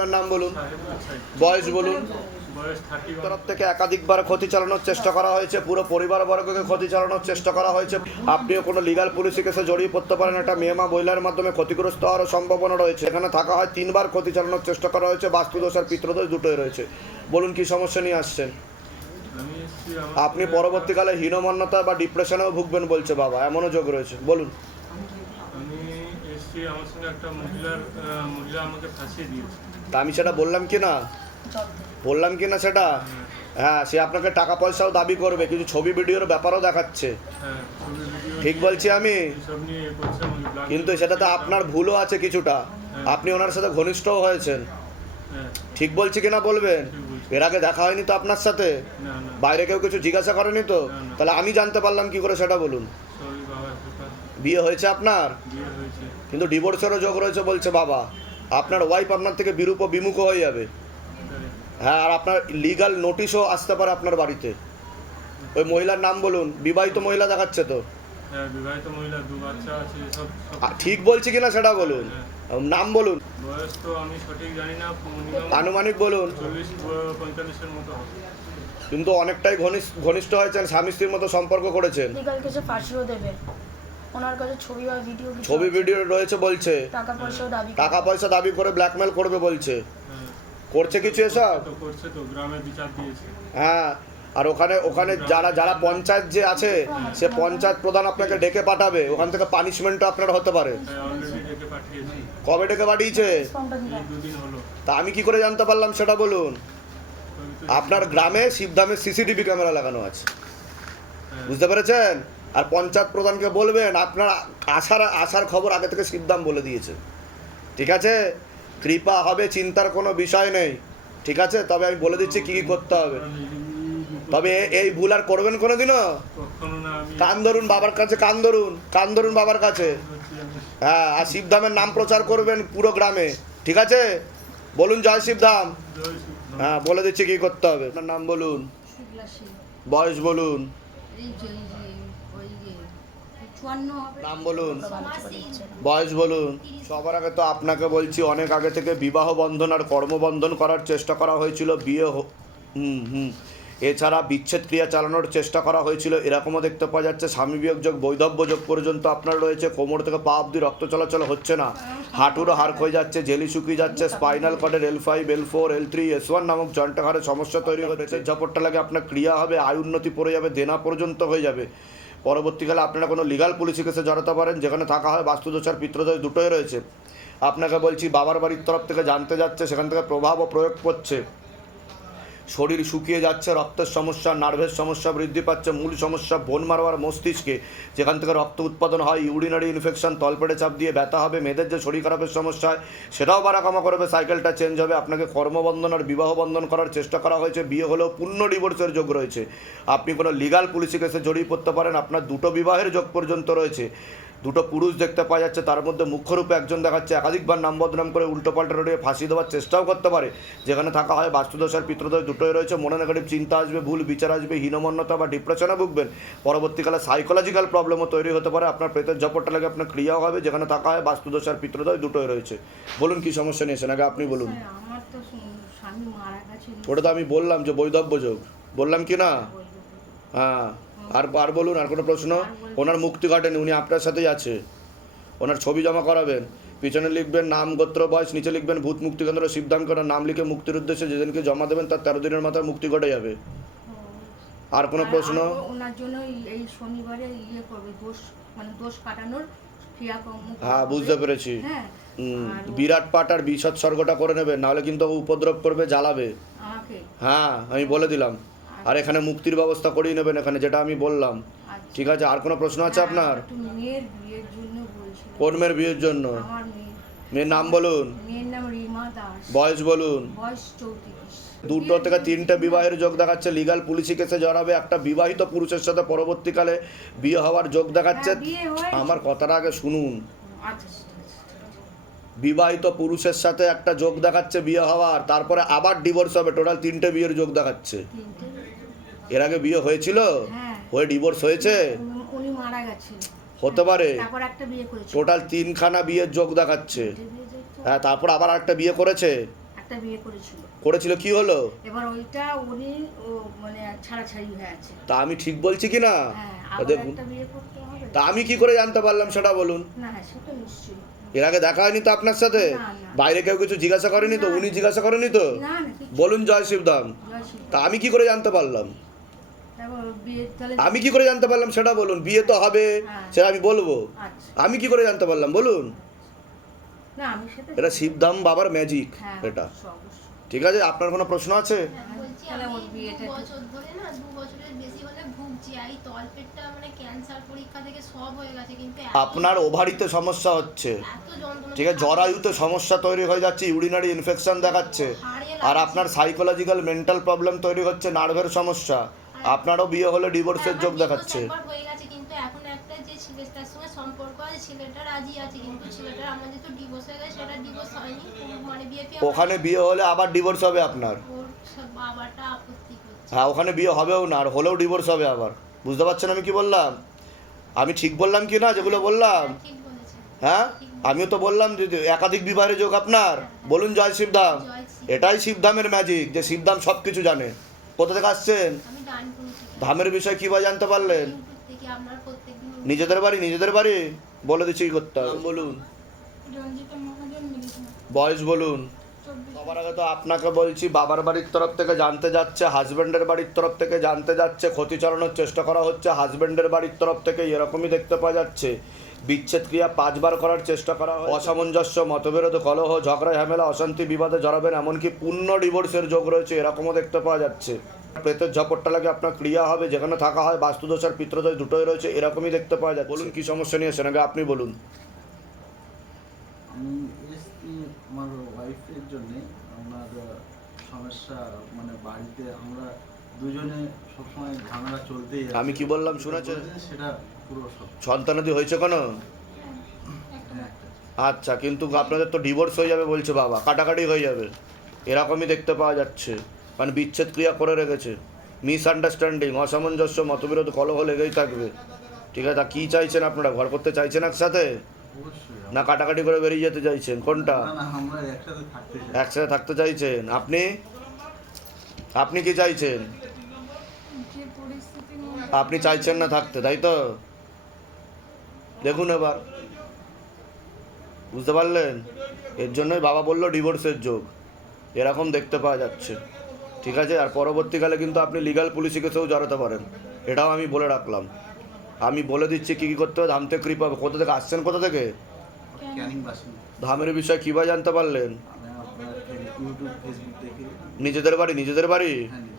আপনার নাম বলুন? আচ্ছা বয়স বলুন। তরফ থেকে একাধিকবার ক্ষতি চালানোর চেষ্টা করা হয়েছে পুরো পরিবারবর্গকে ক্ষতি চালানোর চেষ্টা করা হয়েছে। আপনিও কোনো লিগাল পুলিশি কেসে জড়িয়ে পড়তে পারেন একটা মেয়েমা মহিলার মাধ্যমে ক্ষতিগ্রস্ত হওয়ার সম্ভাবনা রয়েছে। এখানে থাকা হয় তিনবার ক্ষতি চালানোর চেষ্টা করা হয়েছে বাস্তুদোষ আর পিত্রদোষ দুটোই রয়েছে। বলুন কি সমস্যা নিয়ে আসছেন? আপনি পরবর্তীকালে হীনমন্যতা বা ডিপ্রেশনেও ভুগবেন বলছে বাবা এমনও যোগ রয়েছে। বলুন। আমি এসেছি আমার সঙ্গে একটা মহিলার মহিলা আমাকে ফাঁসিয়ে দিয়েছে। তা আমি সেটা বললাম কি না? বললাম কি না সেটা? হ্যাঁ সে আপনাকে টাকা পয়সাও দাবি করবে কিছু ছবি ভিডিওর ব্যাপারও দেখাচ্ছে। ঠিক বলছি আমি? কিন্তু সেটাতে আপনার ভুলও আছে কিছুটা। আপনি ওনার সাথে ঘনিষ্ঠও হয়েছেন। হ্যাঁ ঠিক বলছি কিনা বলবেন? এর আগে দেখা হয়নি তো আপনার সাথে? বাইরে কেউ কিছু জিজ্ঞাসা করেনি তো। তাহলে আমি জানতে পারলাম কি করে সেটা বলুন। বিয়ে হয়েছে আপনার? কিন্তু ডিভোর্সেরও যোগ রয়েছে বলছে বাবা। আপনার ওয়াইফ আপনার থেকে বিরূপ বিমুখ হয়ে যাবে। হ্যাঁ আর আপনার লিগাল নোটিশও আসতে পারে আপনার বাড়িতে। ওই মহিলার নাম বলুন বিবাহিত মহিলা দেখাচ্ছে তো। হ্যাঁ বিবাহিত মহিলা দু বাচ্চা আছে সব সব আ, ঠিক বলছি কিনা সেটা বলুন? নাম বলুন। বয়স তো আমি সঠিক জানি না আনুমানিক বলুন। চল্লিশ পঁয়তাল্লিশের মতো কিন্তু অনেকটাই ঘনিষ্ঠ ঘনিষ্ঠ হয়েছেন স্বামী স্ত্রীর মতো সম্পর্ক করেছেন। কিছু দেবে। ওনার কাছে ছবি বা ভিডিও কিছু ছবি ভিডিও রয়েছে বলছে। টাকা পয়সাও দাবি টাকা পয়সা দাবি করে ব্ল্যাকমেল করবে বলছে। হ্যাঁ করছে কিছু এসব? করছে তো গ্রামে বিচার দিয়েছে। হ্যাঁ আর ওখানে ওখানে যারা যারা পঞ্চায়েত যে আছে সে পঞ্চায়েত প্রধান আপনাকে ডেকে পাঠাবে। ওখান থেকে পানিশমেন্টও আপনার হতে পারে। পাঠিয়েছি। কবে ডেকে পাঠিয়েছে? তা আমি কি করে জানতে পারলাম সেটা বলুন? আপনার গ্রামে শিবধামে সিসিটিভি ক্যামেরা লাগানো আছে। হ্যাঁ, বুঝতে পেরেছেন? আর পঞ্চায়েত প্রধানকে বলবেন আপনার আসার আসার খবর আগে থেকে শিবধাম বলে দিয়েছে ঠিক আছে? কৃপা হবে চিন্তার কোনো বিষয় নেই। ঠিক আছে? তবে আমি বলে দিচ্ছি কী কী করতে হবে। তবে এই ভুল আর করবেন কোনো দিনও কান ধরুন বাবার কাছে কান ধরুন। কান ধরুন বাবার কাছে। হ্যাঁ আর শিবধামের নাম প্রচার করবেন পুরো গ্রামে। ঠিক আছে? বলুন জয় শিবধাম হ্যাঁ বলে দিচ্ছি কী করতে হবে। আপনার নাম বলুন। বয়স বলুন এই যে এই যে ওই যে চুয়ান্ন হবে নাম বলুন। বয়স বলুন। সবার আগে তো আপনাকে বলছি অনেক আগে থেকে বিবাহ বন্ধন আর কর্মবন্ধন করার চেষ্টা করা হয়েছিল বিয়ে হুম হুম। এছাড়া বিচ্ছেদ ক্রিয়া চালানোর চেষ্টা করা হয়েছিল এরকমও দেখতে পাওয়া যাচ্ছে স্বামী বিয়োগ যোগ বৈধব্য যোগ পর্যন্ত আপনার রয়েছে কোমর থেকে পা অব্দি রক্ত চলাচল হচ্ছে না। হাঁটুরও হাড় হয়ে যাচ্ছে জেলি শুকিয়ে যাচ্ছে spinal কর্ডের L five L four L three S one নামক জয়েন্ট সমস্যা তৈরি পেটের ঝপটটা লাগে আপনার ক্রিয়া হবে আয় উন্নতি পড়ে যাবে দেনা পর্যন্ত হয়ে যাবে। পরবর্তীকালে আপনারা কোনো লিগাল পুলিশি কেসে জড়াতে পারেন, যেখানে থাকা হয় বাস্তুদোষ আর পিত্রদোষ দুটোই রয়েছে। আপনাকে বলছি, বাবার বাড়ির তরফ থেকে জানতে যাচ্ছে, সেখান থেকে প্রভাব ও প্রয়োগ করছে। শরীর শুকিয়ে যাচ্ছে, রক্তের সমস্যা, নার্ভের সমস্যা বৃদ্ধি পাচ্ছে, মূল সমস্যা বোন মারোয়ার মস্তিষ্কে। যেখান থেকে রক্ত উৎপাদন হয় ইউরিনারি ইনফেকশন তলপেটে চাপ দিয়ে ব্যথা হবে, মেয়েদের যে শরীর খারাপের সমস্যা হয়, সেটাও বাড়াকামা করবে সাইকেলটা চেঞ্জ হবে। আপনাকে কর্মবন্ধন আর বিবাহ বন্ধন করার চেষ্টা করা হয়েছে, বিয়ে হলেও পূর্ণ ডিভোর্সের যোগ রয়েছে। আপনি কোনো লিগাল পুলিশি কেসে জড়িয়ে পড়তে পারেন, আপনার দুটো বিবাহের যোগ পর্যন্ত রয়েছে। দুটো পুরুষ দেখতে পাওয়া যাচ্ছে তার মধ্যে মুখ্যরূপে একজন দেখাচ্ছে একাধিকবার নাম বদনাম করে উল্টোপাল্টা রোডে ফাঁসি দেওয়ার চেষ্টাও করতে পারে। যেখানে থাকা হয় বাস্তুদোষ আর পিতৃদোষ দুটোই রয়েছে। মনে নেগেটিভ চিন্তা আসবে ভুল বিচার আসবে হীনমন্যতা বা ডিপ্রেশনে ভুগবেন। পরবর্তীকালে সাইকোলজিক্যাল প্রবলেমও তৈরি হতে পারে। আপনার প্রেতের ঝপটটা লাগে আপনার ক্রিয়াও হবে। যেখানে থাকা হয় বাস্তুদোষ আর পিতৃদোষ দুটোই রয়েছে। বলুন কি সমস্যা নিয়েছেন আগে আপনি বলুন। ওটা তো আমি বললাম যে বৈধব্য যোগ। বললাম কি না? হ্যাঁ। আর আর বলুন আর কোনো প্রশ্ন? ওনার মুক্তি ঘটেনি উনি আপনার সাথেই আছে। ওনার ছবি জমা করাবেন পিছনে লিখবেন নাম গোত্র বয়স নিচে লিখবেন ভূত মুক্তি কেন্দ্র শিবধাম করার নাম লিখে মুক্তির উদ্দেশ্যে যেদিনকে জমা দেবেন তার তেরো দিনের মাথায় মুক্তি ঘটে যাবে। আর কোনো প্রশ্ন? ওনার জন্য এই- শনিবারে ইয়ে করবে দোষ মানে দোষ কাটানোর হ্যাঁ বুঝতে পেরেছি। হ্যাঁ বিরাট পাট আর বিষদ স্বর্গটা করে নেবেন নাহলে কিন্তু উপদ্রব করবে জ্বালাবে। হ্যাঁ আমি বলে দিলাম। আর এখানে মুক্তির ব্যবস্থা করিয়ে নেবেন এখানে যেটা আমি বললাম। আচ্ছা। ঠিক আছে আর কোনো প্রশ্ন আছে আপনার? বিয়ের জন্য কোন মেয়ের বিয়ের জন্য? মেয়ের নাম বলুন। বয়স বলুন। দুটো থেকে তিনটে বিবাহের যোগ দেখাচ্ছে লিগাল পুলিশি কেসে জড়াবে একটা বিবাহিত পুরুষের সাথে পরবর্তীকালে বিয়ে হওয়ার যোগ দেখাচ্ছে। হ্যাঁ। আমার কথাটা আগে শুনুন। আচ্ছা। বিবাহিত পুরুষের সাথে একটা যোগ দেখাচ্ছে বিয়ে হওয়ার তারপরে আবার ডিভোর্স হবে টোটাল তিনটে বিয়ের যোগ দেখাচ্ছে। এর আগে বিয়ে হয়েছিল? হ্যাঁ। হয়ে ডিভোর্স হয়েছে? উনি- উনি মারা গেছে। হতে পারে। টোটাল তিনখানা বিয়ের যোগ দেখাচ্ছে। হ্যাঁ তারপর আবার একটা বিয়ে করেছে? একটা একটা বিয়ে করেছিল। করেছিল কি হলো? এবার ওইটা উনি মানে ছাড়াছাড়ি হয়ে আছে। তা আমি ঠিক বলছি কি না? হ্যাঁ দেখুন। তা আমি কি করে জানতে পারলাম সেটা বলুন? না হ্যাঁ সেটা নিশ্চয়ই। এর আগে দেখা হয়নি তো আপনার সাথে। বাইরে কেউ কিছু জিজ্ঞাসা করেনি তো? উনি জিজ্ঞাসা করেনি তো? বলুন জয় শিবধাম তা আমি কি করে জানতে পারলাম? আমি কি করে জানতে পারলাম সেটা বলুন বিয়ে তো হবে হ্যাঁ। সেটা আমি বলব। আচ্ছা। আমি কি করে জানতে পারলাম বলুন। এটা শিবধাম বাবার ম্যাজিক এটা। ঠিক আছে আপনার কোনো প্রশ্ন আছে? মানে হয়ে গেছে কিন্তু এত- আপনার ওভারিতে সমস্যা হচ্ছে। ঠিক আছে জরায়ুতে সমস্যা তৈরি হয়ে যাচ্ছে ইউরিনারি ইনফেকশন দেখাচ্ছে আর আপনার সাইকোলজিক্যাল মেন্টাল প্রবলেম তৈরি হচ্ছে নার্ভের সমস্যা। আপনারও বিয়ে হলে ডিভোর্সের আমার যোগ দেখাচ্ছে। হয়ে গেছে কিন্তু এখন একটা যে ছেলেটার সঙ্গে সম্পর্ক আছে ছেলেটা রাজি আছে কিন্তু ছেলেটার আমার যেহেতু ডিভোর্স হয়ে গেছে সেটা ডিভোর্স হয়নি। মানে বিয়ে ওখানে বিয়ে হলে আবার ডিভোর্স হবে আপনার? ওর সব বাবাটা আপত্তি করছে। হ্যাঁ ওখানে বিয়ে হবেও না আর হলেও ডিভোর্স হবে আবার। বুঝতে পারছেন আমি কি বললাম? আমি ঠিক বললাম কি না যেগুলো বললাম? হ্যাঁ, ঠিক বলেছেন। হ্যাঁ? আমিও তো বললাম যে একাধিক বিবাহের যোগ আপনার। বলুন জয় শিবধাম। এটাই শিবধামের ম্যাজিক যে শিবধাম সব কিছু জানে। কোথা থেকে আসছেন? ধামের বিষয়ে কীভাবে জানতে পারলেন? নিজেদের বাড়ি নিজেদের বাড়ি? বলে দিচ্ছি কি করতে হবে। বলুন। বয়স বলুন। সবার আগে তো আপনাকে বলছি বাবার বাড়ির তরফ থেকে জানতে যাচ্ছে হাজব্যান্ডের বাড়ির তরফ থেকে জানতে যাচ্ছে ক্ষতি চালানোর চেষ্টা করা হচ্ছে হাজব্যান্ডের বাড়ির তরফ থেকে এরকমই দেখতে পাওয়া যাচ্ছে। বিচ্ছেদ ক্রিয়া পাঁচবার করার চেষ্টা করা হয়। অসামঞ্জস্য, মতবিরোধ, কলহ, ঝগড়া, ঝামেলা, অশান্তি বিবাদে জড়াবেন, এমনকি পূর্ণ ডিভোর্সের যোগ রয়েছে, এরকমও দেখতে পাওয়া যাচ্ছে। প্রেতের ঝপটটা লাগে আপনার ক্রিয়া হবে, যেখানে থাকা হয় বাস্তুদোষ আর পিত্রদোষ দুটোই রয়েছে, এরকমই দেখতে পাওয়া যাচ্ছে। বলুন, কি সমস্যা নিয়ে এসেছেন আগে আপনি বলুন। আমার ওয়াইফের জন্য আমার সমস্যা মানে বাড়িতে আমরা দুজনে সবসময় ঝামেলা চলতেই আছে। আমি কি বললাম শুনেছেন? বলেছেন সেটা পুরো সন্তানাদি হয়েছে কোনো? হ্যাঁ, আচ্ছা কিন্তু আপনাদের তো ডিভোর্স হয়ে যাবে বলছে বাবা কাটাকাটি হয়ে যাবে। এরকমই দেখতে পাওয়া যাচ্ছে মানে বিচ্ছেদ ক্রিয়া করে রেখেছে। মিসআন্ডারস্ট্যান্ডিং অসামঞ্জস্য মতবিরোধ কলহ লেগেই থাকবে। ঠিক আছে তা কী চাইছেন আপনারা? ঘর করতে চাইছেন একসাথে? অবশ্যই। না কাটাকাটি করে বেরিয়ে যেতে চাইছেন? কোনটা? না না আমরা একসাথে থাকতে চাই। একসাথে থাকতে চাইছেন? আপনি? আপনি কি চাইছেন? আপনি চাইছেন না থাকতে তাই তো? দেখুন এবার। বুঝতে পারলেন? এর জন্যই বাবা বলল ডিভোর্সের যোগ। এরকম দেখতে পাওয়া যাচ্ছে। ঠিক আছে? আর পরবর্তীকালে কিন্তু আপনি লিগাল পুলিশি কেসেও জড়াতে পারেন। এটাও আমি বলে রাখলাম। আমি বলে দিচ্ছি কী কী করতে হবে? ধামতে কৃপা কোথা থেকে আসছেন? কোথা থেকে? ধামের বিষয়ে কীভাবে জানতে পারলেন? নিজেদের বাড়ি নিজেদের বাড়ি? হ্যাঁ নিজেদের বাড়ি।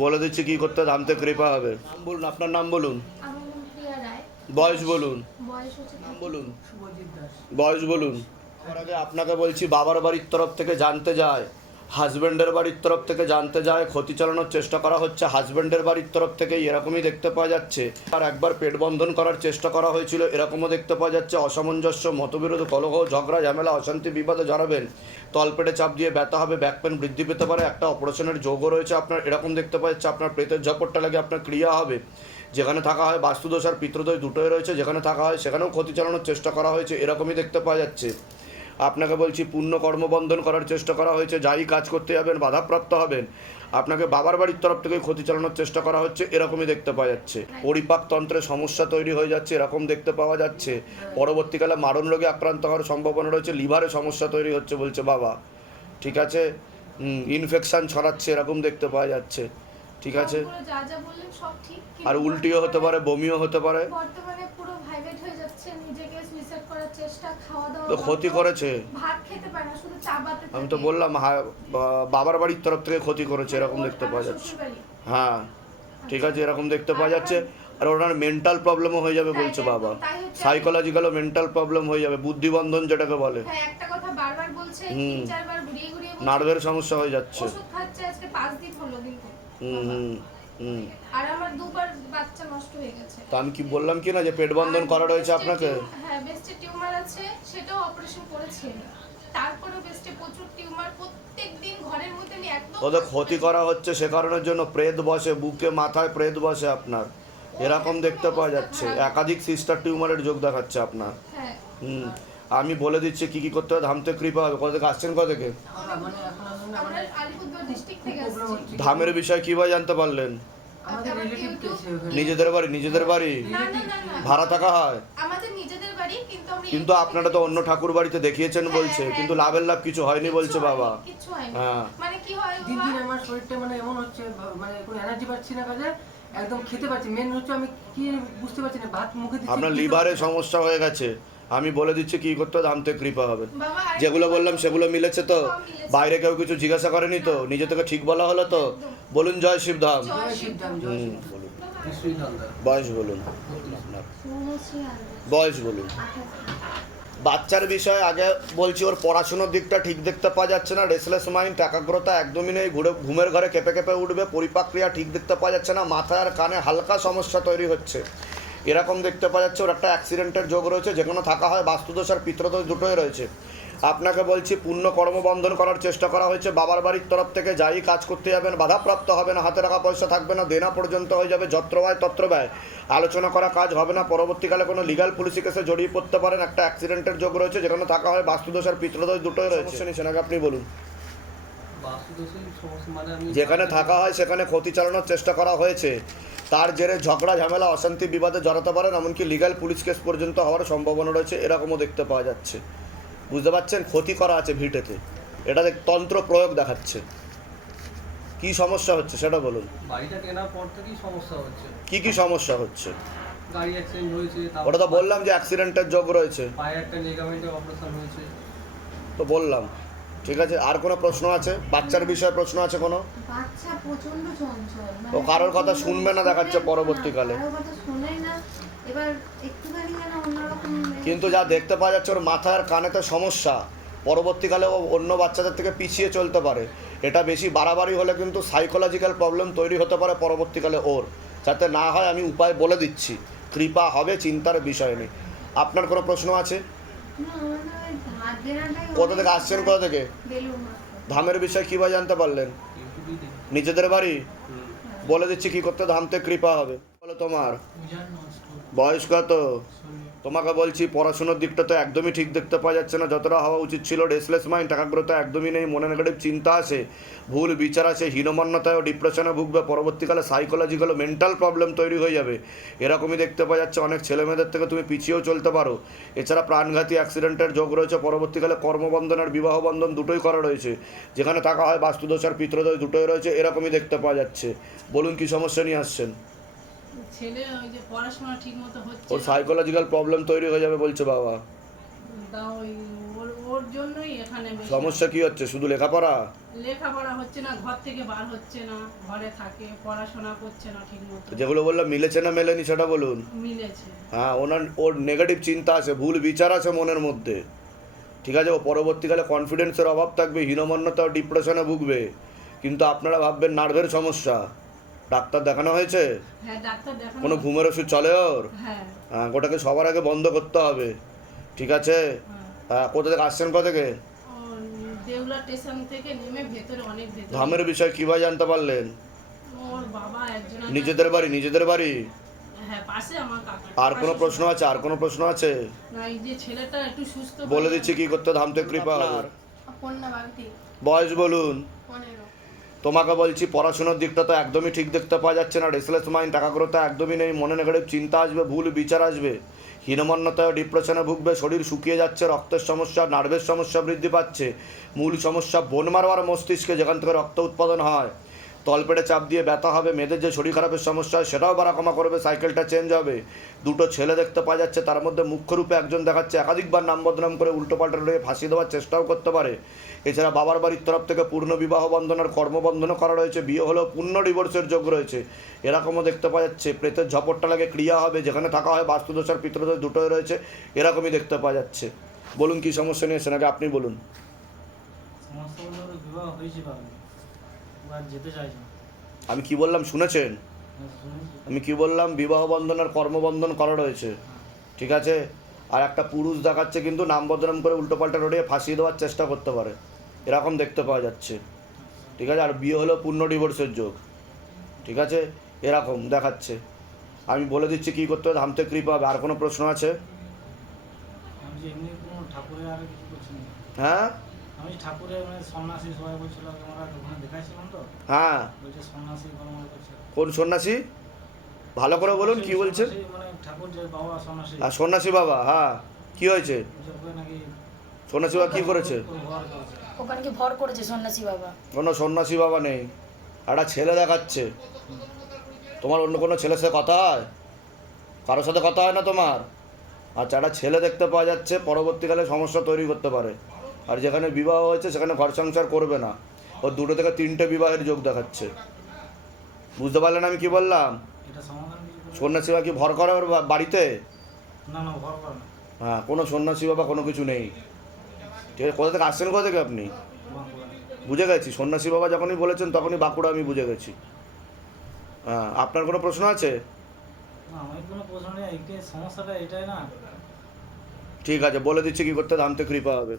বলে দিচ্ছি কি করতে ধামতে কৃপা হবে। নাম বলুন আপনার নাম বলুন। আমার নাম প্রিয়া রায়। বয়স বলুন। নাম বলুন। বয়স বলুন। আগে আপনাকে বলছি বাবার বাড়ির তরফ থেকে জানতে যায়। হাজব্যান্ডের বাড়ির তরফ থেকে জানতে যায়, ক্ষতি চালানোর চেষ্টা করা হচ্ছে। হাজব্যান্ডের বাড়ির তরফ থেকে এরকমই দেখতে পাওয়া যাচ্ছে। আর একবার পেট বন্ধন করার চেষ্টা করা হয়েছিল, এরকমও দেখতে পাওয়া যাচ্ছে। অসামঞ্জস্য, মতবিরোধ, কলহ, ঝগড়া, ঝামেলা, অশান্তি, বিবাদে জড়াবেন। তলপেটে চাপ দিয়ে ব্যথা হবে ব্যাক পেন বৃদ্ধি পেতে পারে। একটা অপারেশনের যোগও রয়েছে আপনার, এরকম দেখতে পাওয়া যাচ্ছে আপনার প্রেতের ঝপটটা লাগে আপনার ক্রিয়া হবে। যেখানে থাকা হয় বাস্তুদোষ আর পিতৃদোষ দুটোই রয়েছে, যেখানে থাকা হয় সেখানেও ক্ষতি চালানোর চেষ্টা করা হয়েছে, এরকমই দেখতে পাওয়া যাচ্ছে। আপনাকে বলছি পূর্ণ কর্মবন্ধন করার চেষ্টা করা হয়েছে যাই কাজ করতে যাবেন বাধাপ্রাপ্ত হবেন। আপনাকে বাবার বাড়ির তরফ থেকে ক্ষতি চালানোর চেষ্টা করা হচ্ছে এরকমই দেখতে পাওয়া যাচ্ছে। পরিপাকতন্ত্রে সমস্যা তৈরি হয়ে যাচ্ছে এরকম দেখতে পাওয়া যাচ্ছে। পরবর্তীকালে মারণ রোগে আক্রান্ত হওয়ার সম্ভাবনা রয়েছে লিভারে সমস্যা তৈরি হচ্ছে বলছে বাবা। ঠিক আছে? ইনফেকশান ছড়াচ্ছে এরকম দেখতে পাওয়া যাচ্ছে। ঠিক আছে? আর উল্টিও হতে পারে বমিও হতে পারে। তো ক্ষতি করেছে। আমি তো বললাম বাবার বাড়ির তরফ থেকে ক্ষতি করেছে এরকম দেখতে পাওয়া যাচ্ছে। হ্যাঁ ঠিক আছে এরকম দেখতে পাওয়া যাচ্ছে। আর ওনার মেন্টাল প্রবলেমও হয়ে যাবে বলছে বাবা। সাইকোলজিক্যালও মেন্টাল প্রবলেম হয়ে যাবে বুদ্ধিবন্ধন যেটাকে বলে। হ্যাঁ হুম। নার্ভের সমস্যা হয়ে যাচ্ছে। হুম হুম। আর আমার দুবার বাচ্চা নষ্ট হয়ে গেছে। তো আমি কি বললাম কি না যে পেট বন্ধন করা রয়েছে আপনাকে? হ্যাঁ বেস্টে টিউমার আছে সেটাও অপারেশন করেছে। বেস্টে প্রচুর টিউমার প্রত্যেকদিন ঘরের মধ্যে নিয়ে একদম ওদের ক্ষতি করা হচ্ছে সে কারণের জন্য প্রেত বসে বুকে মাথায় প্রেত বসে আপনার। এরকম দেখতে পাওয়া যাচ্ছে। একাধিক সিস্টার টিউমারের যোগ দেখাচ্ছে আপনার। হ্যাঁ। হুম। আমি বলে দিচ্ছি কি কি করতে হবে ধামতে কৃপা হবে। কোথা থেকে আসছেন কোথা থেকে? থেকে ধামের বিষয়ে কীভাবে জানতে পারলেন? নিজেদের বাড়ি নিজেদের বাড়ি? ভাড়া থাকা হয়? কিন্তু আপনারা তো অন্য ঠাকুর বাড়িতে দেখিয়েছেন বলছে হ্যাঁ, কিন্তু হ্যাঁ। লাভের লাভ কিছু হয়নি বলছে বাবা। হ্যাঁ। মানে কি হয় দিন দিন আমার শরীরটা মানে এমন হচ্ছে মানে কোনো এনার্জি পাচ্ছি না কাজে একদম খেতে পাচ্ছি। মেন হচ্ছে আমি কি বুঝতে পারছি না ভাত মুখে আপনার কিছু- লিভারে সমস্যা হয়ে গেছে। আমি বলে দিচ্ছি কি করতে হবে? ধামতে কৃপা হবে। যেগুলো বললাম সেগুলো মিলেছে তো। বাইরে কেউ কিছু জিজ্ঞাসা করেনি তো? নিজে থেকে ঠিক বলা হলো তো? বলুন জয় শিবধাম বয়স বলুন। বয়স বলুন। বাচ্চার বিষয়ে আগে বলছি ওর পড়াশুনোর দিকটা ঠিক দেখতে পাওয়া যাচ্ছে না। রেসলেস মাইন্ড একাগ্রতা একদমই নেই। ঘুরে ঘুমের ঘরে কেঁপে কেঁপে উঠবে। পরিপাক্রিয়া ঠিক দেখতে পাওয়া যাচ্ছে না। মাথায় আর কানে হালকা সমস্যা তৈরি হচ্ছে। এরকম দেখতে পাওয়া যাচ্ছে ওর একটা অ্যাক্সিডেন্টের যোগ রয়েছে যেখানে থাকা হয় বাস্তুদোষ আর পিত্রদোষ দুটোই রয়েছে। আপনাকে বলছি পূর্ণ কর্মবন্ধন করার চেষ্টা করা হয়েছে বাবার বাড়ির তরফ থেকে যাই কাজ করতে যাবেন বাধাপ্রাপ্ত হবে না হাতে টাকা পয়সা থাকবে না দেনা পর্যন্ত হয়ে যাবে যত্র ব্যয় তত্র ব্যয়। আলোচনা করা কাজ হবে না পরবর্তীকালে কোনো লিগাল পুলিশি কেসে জড়িয়ে পড়তে পারেন একটা অ্যাক্সিডেন্টের যোগ রয়েছে যেখানে থাকা হয় বাস্তুদোষ আর পিত্রদোষ দুটোই রয়েছে। সেনাকে আপনি বলুন। মানে যেখানে থাকা হয় সেখানে ক্ষতি চালানোর চেষ্টা করা হয়েছে। তার জেরে ঝগড়া ঝামেলা অশান্তি বিবাদে জড়াতে পারেন এমনকি লিগাল পুলিশ কেস পর্যন্ত হওয়ার সম্ভাবনা রয়েছে এরকমও দেখতে পাওয়া যাচ্ছে। বুঝতে পারছেন? ক্ষতি করা আছে ভিটেতে। এটা তন্ত্র প্রয়োগ দেখাচ্ছে। কি সমস্যা হচ্ছে সেটা বলুন। বাড়িটা কেনার পর থেকেই সমস্যা হচ্ছে। কি কি সমস্যা হচ্ছে? গাড়ি অ্যাক্সিডেন্ট হয়েছে ওটা তো বললাম যে অ্যাক্সিডেন্টের যোগ রয়েছে। পায়ে একটা লিগামেন্টের অপারেশন হয়েছে। তো বললাম। ঠিক আছে আর কোনো প্রশ্ন আছে? বাচ্চার বিষয়ে প্রশ্ন আছে কোনো? মানে ও কারোর কথা শুনবে না দেখাচ্ছে পরবর্তীকালে। কারোর কথা শোনেই না। এবার একটুখানি যেন অন্যরকম কিন্তু যা দেখতে পাওয়া যাচ্ছে ওর মাথায় আর কানেতে সমস্যা। পরবর্তীকালে ও অন্য বাচ্চাদের থেকে পিছিয়ে চলতে পারে। এটা বেশি বাড়াবাড়ি হলে কিন্তু সাইকোলজিক্যাল প্রবলেম তৈরি হতে পারে পরবর্তীকালে ওর। যাতে না হয় আমি উপায় বলে দিচ্ছি। কৃপা হবে চিন্তার বিষয় নেই আপনার কোনো প্রশ্ন আছে? কোথা থেকে আসছেন কোথা থেকে? ধামের বিষয়ে কীভাবে জানতে পারলেন? নিজেদের বাড়ি? বলে দিচ্ছি কি করতে ধামতে কৃপা হবে। বলো তোমার। বয়স কত? তোমাকে বলছি, পড়াশোনার দিকটা তো একদমই ঠিক দেখতে পাওয়া যাচ্ছে না। যতটা হওয়া উচিত ছিল রেসলেস মাইন্ড একাগ্রতা একদমই নেই, মনে নেগেটিভ চিন্তা আছে ভুল বিচার আছে হীনমন্যতায় ও ডিপ্রেশনে ভুগবে, পরবর্তীকালে সাইকোলজিক্যাল মেন্টাল প্রবলেম তৈরি হয়ে যাবে। এরকমই দেখতে পাওয়া যাচ্ছে, অনেক ছেলেমেয়েদের থেকে তুমি পিছিয়েও চলতে পারো। এছাড়া প্রাণঘাতী অ্যাক্সিডেন্টের যোগ রয়েছে, পরবর্তীকালে কর্মবন্ধন আর বিবাহ বন্ধন দুটোই করা রয়েছে। যেখানে থাকা হয় বাস্তুদোষ আর পিত্রদোষ দুটোই রয়েছে, এরকমই দেখতে পাওয়া যাচ্ছে। বলুন কি সমস্যা নিয়ে আসছেন? ছেলে ওই যে পড়াশোনা ঠিক মতো হচ্ছে ওর সাইকোলজিক্যাল প্রবলেম তৈরি হয়ে যাবে বলছে বাবা। তা ওই ওর ওর জন্যই এখানে বেশি- সমস্যা কি হচ্ছে? শুধু লেখাপড়া? লেখাপড়া হচ্ছে না ঘর থেকে বার হচ্ছে না ঘরে থাকে পড়াশোনা করছে না ঠিক মতো যেগুলো বললাম মিলেছে না মেলেনি সেটা বলুন। মিলেছে। হ্যাঁ ওনার ওর নেগেটিভ চিন্তা আছে ভুল বিচার আছে মনের মধ্যে। ঠিক আছে ও পরবর্তীকালে কনফিডেন্সের অভাব থাকবে হীনমন্যতা ও ডিপ্রেশনে ভুগবে। কিন্তু আপনারা ভাববেন নার্ভের সমস্যা। ডাক্তার দেখানো হয়েছে? হ্যাঁ ডাক্তার দেখানো কোনো ঘুমের ওষুধ চলে ওর? হ্যাঁ। হ্যাঁ ওটাকে সবার আগে বন্ধ করতে হবে। ঠিক আছে? হ্যাঁ। হ্যাঁ কোথা থেকে আসছেন কোথা থেকে? ও দেউলা স্টেশন থেকে নেমে ভেতরে অনেক ভেতরে। ধামের বিষয় কীভাবে জানতে পারলেন? নিজেদের বাড়ি নিজেদের বাড়ি? হ্যাঁ পাশে আমার কাকা আর কোনো প্রশ্ন আছে? আর কোনো প্রশ্ন আছে? না এই যে ছেলেটা একটু সুস্থ বলে দিচ্ছি কি করতে ধামতে কৃপা হবে। বয়স বলুন। তোমাকে বলছি, পড়াশোনার দিকটা তো একদমই ঠিক দেখতে পাওয়া যাচ্ছে না রেসলেস মাইন্ড একাগ্রতা একদমই নেই, মনে নেগেটিভ চিন্তা আসবে, ভুল বিচার আসবে। হীনমন্যতায় ডিপ্রেশনে ভুগবে, শরীর শুকিয়ে যাচ্ছে, রক্তের সমস্যা নার্ভের সমস্যা বৃদ্ধি পাচ্ছে। মূল সমস্যা, বোন মারবার মস্তিষ্কে যেখান থেকে রক্ত উৎপাদন হয়। তলপেটে চাপ দিয়ে ব্যথা হবে, মেয়েদের যে শরীর খারাপের সমস্যা হয়, সেটাও বাড়াকমা করবে, সাইকেলটা চেঞ্জ হবে। দুটো ছেলে দেখতে পাওয়া যাচ্ছে, তার মধ্যে মুখ্য রূপে একজন দেখাচ্ছে, একাধিকবার নাম বদনাম করে উল্টোপাল্টা রয়ে ফাঁসি দেওয়ার চেষ্টাও করতে পারে। এছাড়া বাবার বাড়ির তরফ থেকে পূর্ণ বিবাহ বন্ধনের কর্মবন্ধনও করা রয়েছে, বিয়ে হলেও পূর্ণ ডিভোর্সের যোগ রয়েছে। এরকমও দেখতে পাওয়া যাচ্ছে, প্রেতের ঝপটটা লাগে, ক্রিয়া হবে, যেখানে থাকা হয় বাস্তুদোষ আর পিতৃদোষ দুটোই রয়েছে, এরকমই দেখতে পাওয়া যাচ্ছে। বলুন কি সমস্যা নিয়েছেন আগে আপনি বলুন। সমস্যা ও আর যেতে চাইছে না। আমি কি বললাম শুনেছেন? হ্যাঁ, আমি কি বললাম? বিবাহ বন্ধন আর কর্মবন্ধন করা রয়েছে। ঠিক আছে? আর একটা পুরুষ দেখাচ্ছে কিন্তু নাম বদনাম করে উল্টোপাল্টা রোডে ফাঁসিয়ে দেওয়ার চেষ্টা করতে পারে। এরকম দেখতে পাওয়া যাচ্ছে। ঠিক আছে? আর বিয়ে হলো পূর্ণ ডিভোর্সের যোগ। ঠিক আছে? এরকম দেখাচ্ছে। আমি বলে দিচ্ছি কী করতে হবে? ধামতে কৃপা হবে। আর কোনো প্রশ্ন আছে? হ্যাঁ? আমি ঠাকুরের মানে সন্ন্যাসী সবাই বলছিল আমরা ওখানে দেখাইছিলাম তো? হ্যাঁ। বলছে সন্ন্যাসী কর্ম করছে কোন সন্ন্যাসী? ভালো করে বলুন কি বলছেন? সন্ন্যাসী মানে ঠাকুর যে বাবা সন্ন্যাসী। আর সন্ন্যাসী বাবা হ্যাঁ। কি হয়েছে? নাকি সন্ন্যাসী বাবা কি করেছে? করেছে। ওখানে কি ভর করেছে সন্ন্যাসী বাবা? কোনো সন্ন্যাসী বাবা নেই। একটা ছেলে দেখাচ্ছে। তোমার অন্য কোনো ছেলের সাথে কথা হয়? কারোর সাথে কথা হয় না তোমার? আচ্ছা একটা ছেলে দেখতে পাওয়া যাচ্ছে পরবর্তীকালে সমস্যা তৈরি করতে পারে। আর যেখানে বিবাহ হয়েছে সেখানে ঘর সংসার করবে না। ও দুটো থেকে তিনটে বিবাহের যোগ দেখাচ্ছে। বুঝতে পারলেন আমি কি বললাম? সন্ন্যাসী বা কি ভর করে ওর বাড়িতে? হ্যাঁ কোনো সন্ন্যাসী বাবা কোনো কিছু নেই। ঠিক আছে কোথা থেকে আসছেন কোথা থেকে আপনি? বুঝে গেছি সন্ন্যাসী বাবা যখনই বলেছেন তখনই বাঁকুড়া আমি বুঝে গেছি। হ্যাঁ আপনার কোনো প্রশ্ন আছে? ঠিক আছে বলে দিচ্ছি কি করতে ধামতে কৃপা হবে।